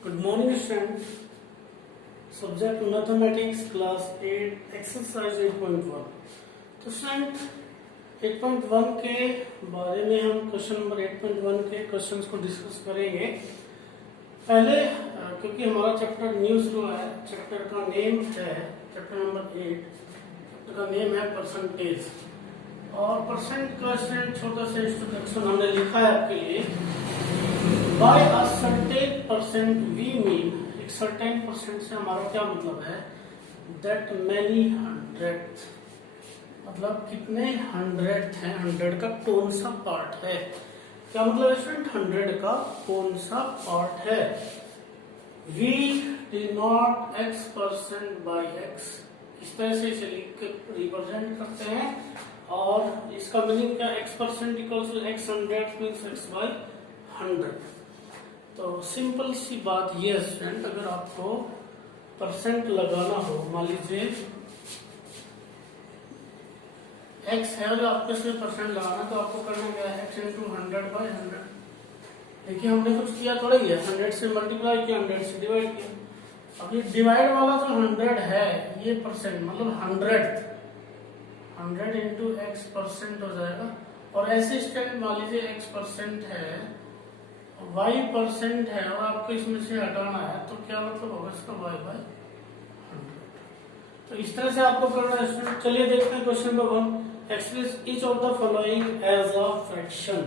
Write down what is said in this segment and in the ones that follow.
Good morning students. Subject Mathematics class 8 exercise 8.1. तो student 8.1 के बारे में हम क्वेश्चन नंबर 8.1 के क्वेश्चंस को डिस्कस करेंगे। पहले क्योंकि हमारा चैप्टर न्यू शुरू है, चैप्टर का नेम है चैप्टर नंबर 8, चैप्टर का नेम है परसेंटेज और परसेंट का स्टूडेंट छोटा सा इंट्रोडक्शन हमने लिखा है आपके लिए। By a certain percent we mean, एक सर्टेन परसेंट से हमारा क्या मतलब है, दैट मैनी हंड्रेड, मतलब कितने हंड्रेड हैं, हंड्रेड का कौन सा पार्ट है, क्या मतलब स्टूडेंट हंड्रेड का कौन सा पार्ट है। We denote x percent by x, इस तरह से इसे रिप्रेजेंट करते हैं और इसका मीनिंग क्या, x percent equals to x hundred means x by hundred. तो सिंपल सी बात ये है स्टूडेंट, अगर आपको परसेंट लगाना हो, मान लीजिए x है और आपको इसमें परसेंट लगाना, तो आपको करना क्या है, x इंटू 100 बाई 100। देखिए हमने कुछ किया थोड़ा ही है, 100 से मल्टीप्लाई किया, 100 से डिवाइड किया। अब ये डिवाइड वाला जो 100 है ये परसेंट, मतलब 100 इंटू एक्स परसेंट हो जाएगा। और ऐसे स्टूडेंट मान लीजिए x परसेंट है, y परसेंट है और आपको इसमें से हटाना है, तो क्या मतलब होगा इसका, y बाई 100। तो इस तरह से आपको करना है स्टूडेंट। चलिए देखते हैं question number 1, express each of the following as a fraction.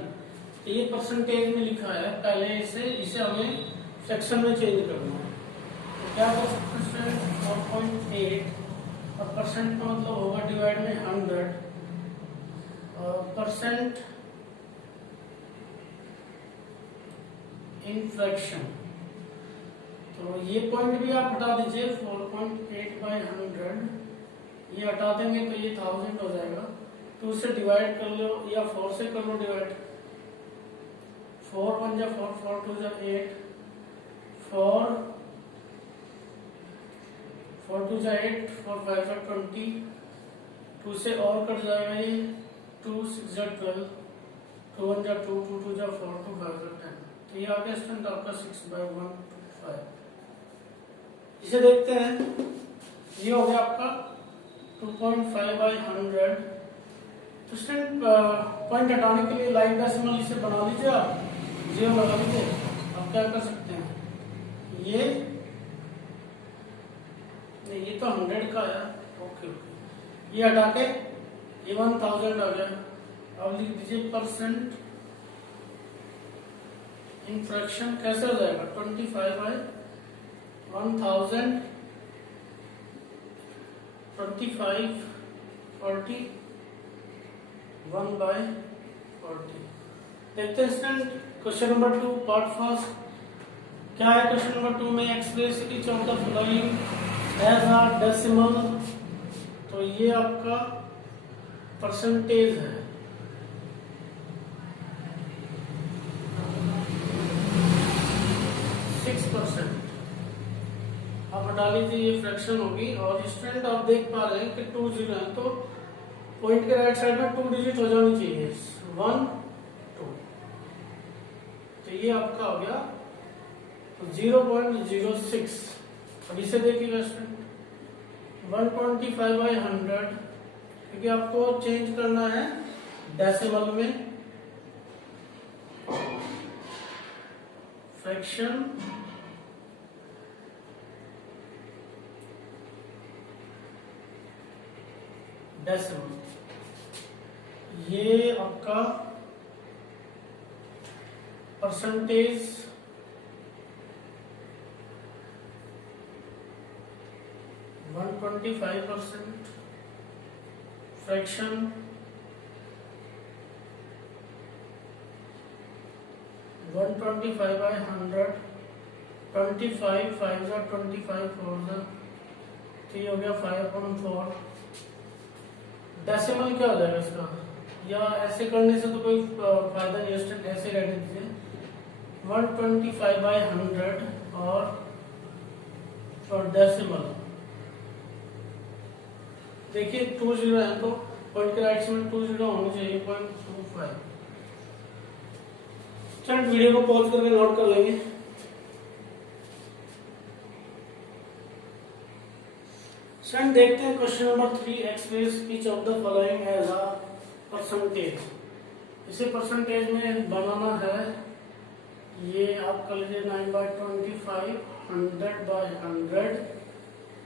तो ये परसेंटेज में लिखा है, पहले इसे हमें फ्रैक्शन में चेंज करना है। तो क्या कर सकते हैं, 4.8 और परसेंट का मतलब होगा डिवाइड में 100 परसेंट इन फ्रैक्शन। तो ये पॉइंट भी आप हटा दीजिए, 4.8 बाई 100 ये हटा देंगे तो ये 1000 हो जाएगा। 2 से डिवाइड कर लो या 4 से कर लो डिवाइड, 4 1 जा 4, 4 2 जा 8, 4 2 जा 8, 4 5 जा 20, 2 से और कट जाएगा ये, 2 6 जा 12, 2 1 जा 2, 2 2 जा 4, 2 5 जा 10। तो ये आ गया स्टूडेंट आपका 6 बाई 125। इसे देखते हैं, ये हो गया आपका 2.5 बाई 100। तो स्टूडेंट पॉइंट हटाने के लिए लाइक डेसिमल इसे बना लीजिए, आप 0 लगा लीजिए। आप क्या कर सकते हैं, ये तो 100 का है, ओके, ये हटा के ये 1000 आ गया। अब लिख दीजिए परसेंट इन फ्रैक्शन, कैसे हो जाएगा, 25 बाई 1000, 25 40 1 बाई 40। देखते हैं student question number 2 part first. क्या है क्वेश्चन नंबर 2 में, express each of the following as a decimal. तो ये आपका परसेंटेज है, आप हटा लीजिए, ये फ्रैक्शन होगी। और स्टूडेंट आप देख पा रहे हैं कि 2 0 है, तो पॉइंट के राइट साइड में 2 डिजिट हो जानी चाहिए, 1 2। तो ये आपका हो गया 0.06। अब इसे देखिएगा स्टूडेंट, 125 बाई 100, क्योंकि आपको चेंज करना है डेसिमल में, फ्रैक्शन डेसिमल। ये आपका परसेंटेज 125%, फ्रैक्शन 125 बाई 100, 25 5 जा 25 4 जा, तो ये हो गया 5/4। डेसिमल क्या हो जाएगा इसका, या ऐसे करने से तो कोई फायदा नहीं है, ऐसे रहने दीजिए, 125 बाई 100 और फॉर डेसिमल देखिए 2 0 है, तो पॉइंट के राइट में 2 0 होनी चाहिए, 0.25। चल वीडियो को पॉज करके नोट कर लेंगे। स्टूडेंट देखते हैं question number 3, express each of the following as a percentage. इसे परसेंटेज में बनाना है। ये आप कर लीजिए 9/25, 100/100।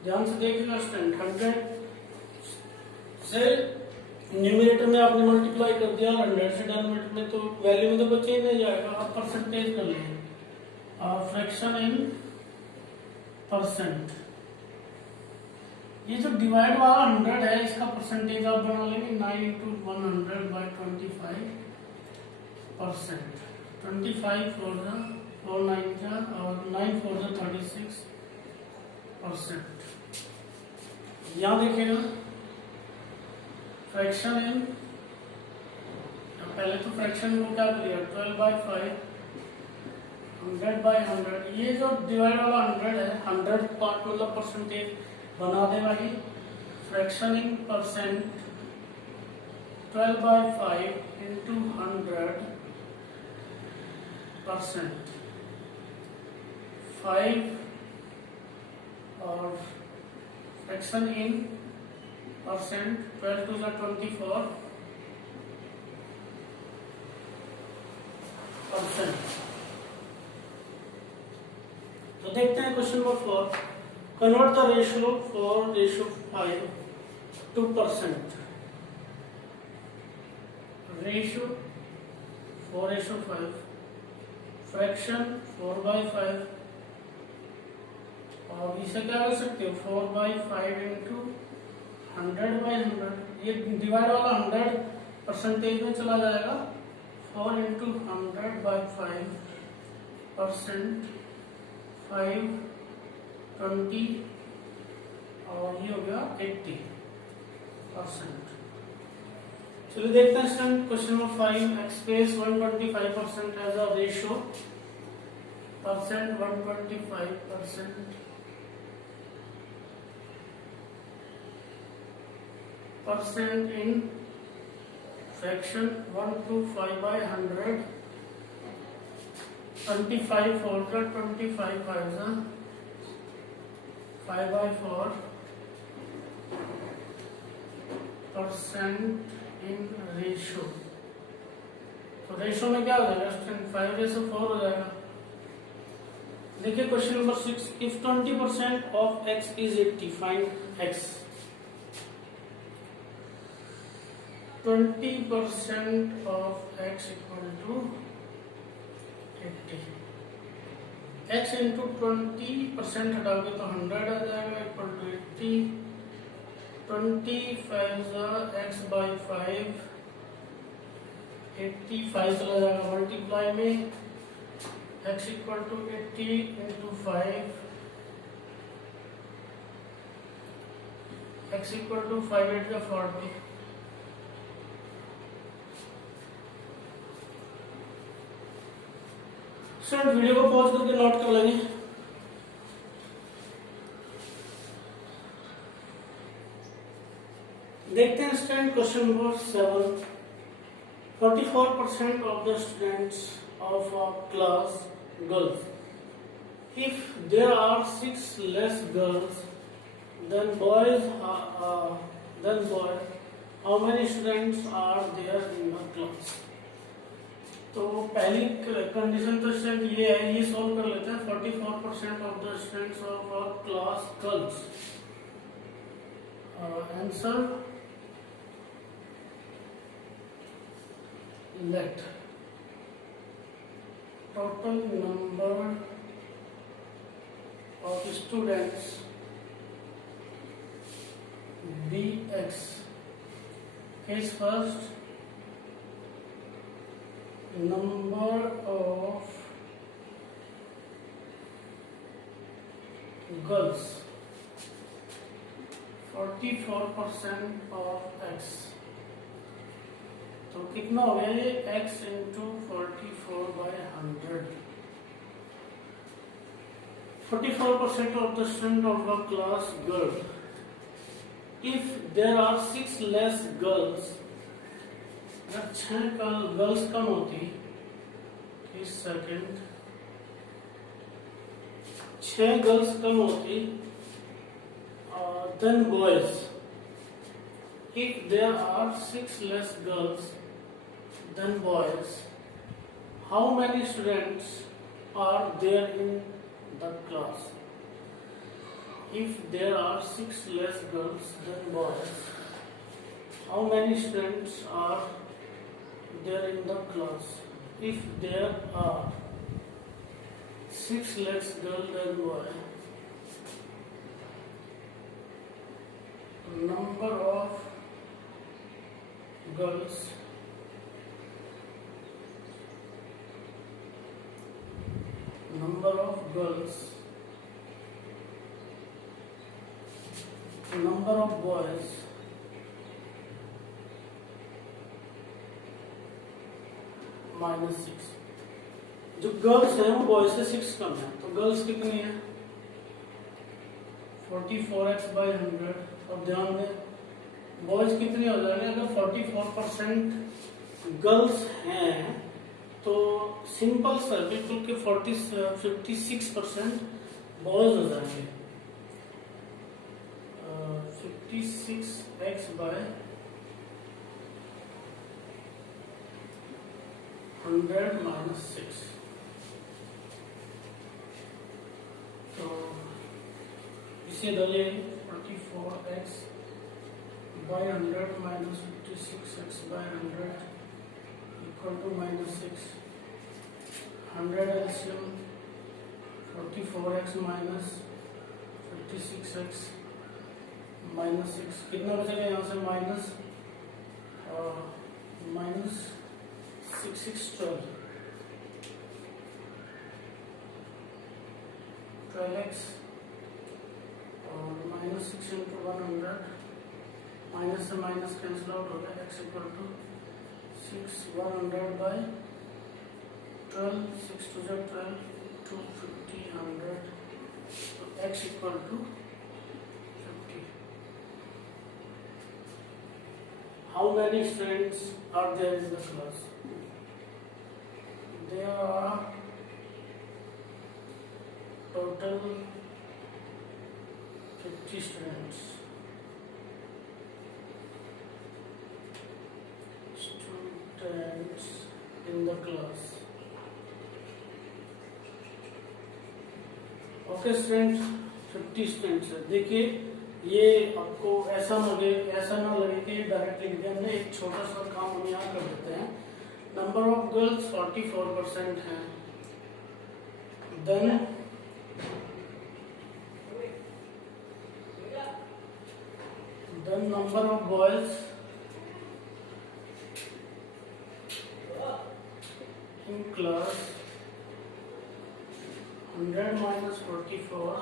ध्यान से देखिएगा स्टूडेंट, 100 से न्यूमरेटर में आपने मल्टीप्लाई कर दिया, 100 से डिनोमिनेटर में, तो वैल्यू में तो कोई चेंज नहीं जाएगा। आप परसेंटेज कर लीजिए, फ्रैक्शन इन परसेंट। ये जो डिवाइड वाला 100 है, इसका परसेंटेज आप बना लेंगे 9 × 100/25%। 25 4 9 और 9 4 36%। यहाँ देखिएगा फ्रैक्शन इन, पहले तो फ्रैक्शन को क्या करिए 12/5, 100/100। ये जो डिवाइड वाला 100 है, 100 पार्ट मतलब परसेंटेज बना देगा ही। फ्रैक्शन इन परसेंट 12/5 × 100%, 5 और फ्रैक्शन इन परसेंट 12 × 2 = 24%। तो देखते हैं question number 4, convert the ratio 4:5 to %। Ratio 4:5, fraction 4/5, और इसे क्या कर सकते हो 4/5 × 100/100। ये डिवाइड वाला 100 परसेंटेज में चला जाएगा। 4 × 100/5%, 5 20 और ये हो गया 80%। चलिए देखते हैं student question number 5, express 125% as a ratio, percent 125%, percent in fraction 1 to 5/100, 25 4 25 5 5/4, % in ratio। तो रेशियो में क्या हो जाएगा स्टूडेंट 5:4 हो जाएगा। देखिए question number 6, if 20% of x is 80, find x। 20% of x equal to 80। x into 20% हटाओगे तो 100 आ जाएगा, इक्वल टू 80। 25 x/5, 85 चला जाएगा मल्टीप्लाई में, x equal to 80 × 5, x equal to 5 8 × 40। Sir video को पॉज करके नोट कर लेंगे। देखते हैं student question number 7, 44% of the students of a class girls। If there are 6 less girls than boys, how many students are there in the class? तो पहली condition तो student ये है, ये सॉल्व कर लेते हैं। 44% of the students of a class girls. Answer let total number of students be x is first number of girls, 44% of x। तो कितना हो गया ये x × 44/100। 44% of the students of a class girl। If there are 6 less girls, अगर 6 girls कम होती, इस second 6 girls कम होती then boys. If there are 6 less girls than boys, how many students are there in the class? If there are 6 less girls than boys, how many students are there in the class? If there are 6 less girls than boys, number of girls number of boys -6। जो girls हैं वो boys से 6 कम है, तो girls कितनी है 44x/100। अब ध्यान दें बॉयज कितनी हो जाएंगे, अगर 44% गर्ल्स हैं तो सिंपल सा बिल्कुल के 56% बॉयज हो जाएंगे। 56x/100 -6। तो इसे डालिए 44x/100 -56x/100 equal to -6। 100 LCM 44x -56x -6 कितना बचेगा यहाँ से -6 12x और -6 into 100 माइनस से माइनस कैंसिल आउट हो गया x इक्वल टू 6 100/12 6 to 12 250 100 तो x equal to 50। How many students are there in the class? There are total 50 students in the class। Okay students 50 students है। देखिए ये आपको ऐसा ना लगे कि डायरेक्ट लिख दिया हमने, एक छोटा सा काम हम यहाँ कर देते हैं। नंबर ऑफ गर्ल्स 44% है, then number of boys in class 100 minus 44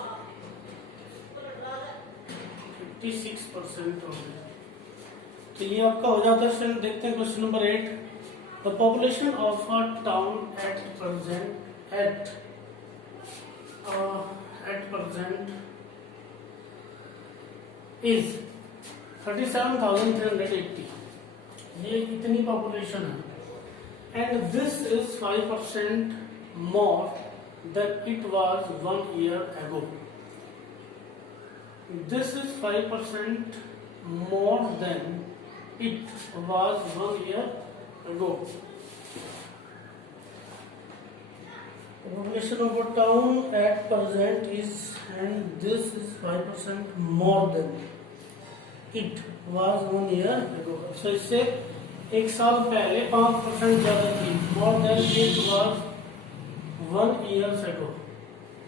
56% हो गया। तो ये आपका हो जाता है स्टूडेंट। देखते हैं question number 8। The population of a town eight present is 37,380। ये इतनी पॉपुलेशन है and this is 5% more than it was 1 year ago। This is 5% more than it was 1 year ago। The population of a town at present is, and this is 5% more than it was 1 year ago। So इससे एक साल पहले 5% ज्यादा थी। More than it was 1 year ago।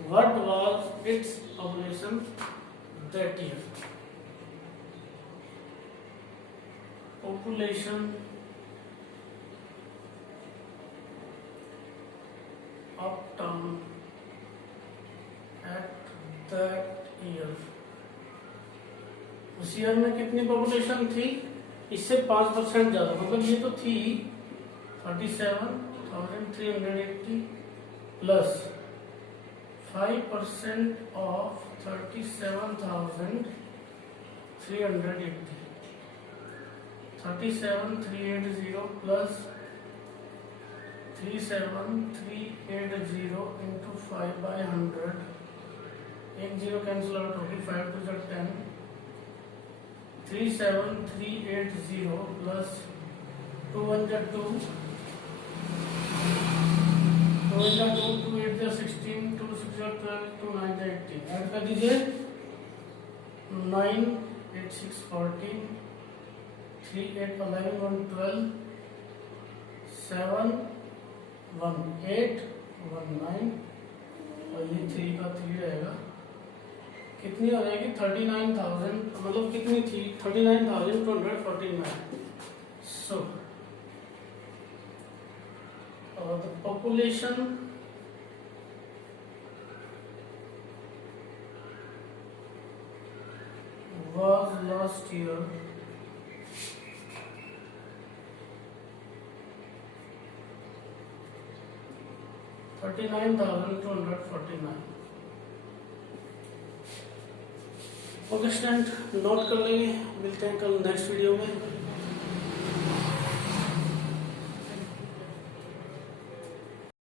What was its population that year? Population of town at that year. उस year में कितनी population थी? इससे 5% ज्यादा, मतलब ये तो थी 37,380 प्लस 5% ऑफ 37,380 37,380 प्लस 37,380 इंटू 5/100। एक जीरो कैंसिल आउट होगी, 5 to 10 37380 प्लस 2 1 जा 2 2 1 जा 2 2 8 जा 16 2 6 जा 12 2 9 जा 18 ऐड कर दीजिए 9 8 6 14 3 8 11 1 12 7 1 8 1 9 और ये 3 का 3 रहेगा। कितनी हो जाएगी 39,000 मतलब कितनी थी 39,249। So the population was last year 39,249। Okay student note कर लेंगे, मिलते हैं कल नेक्स्ट वीडियो में।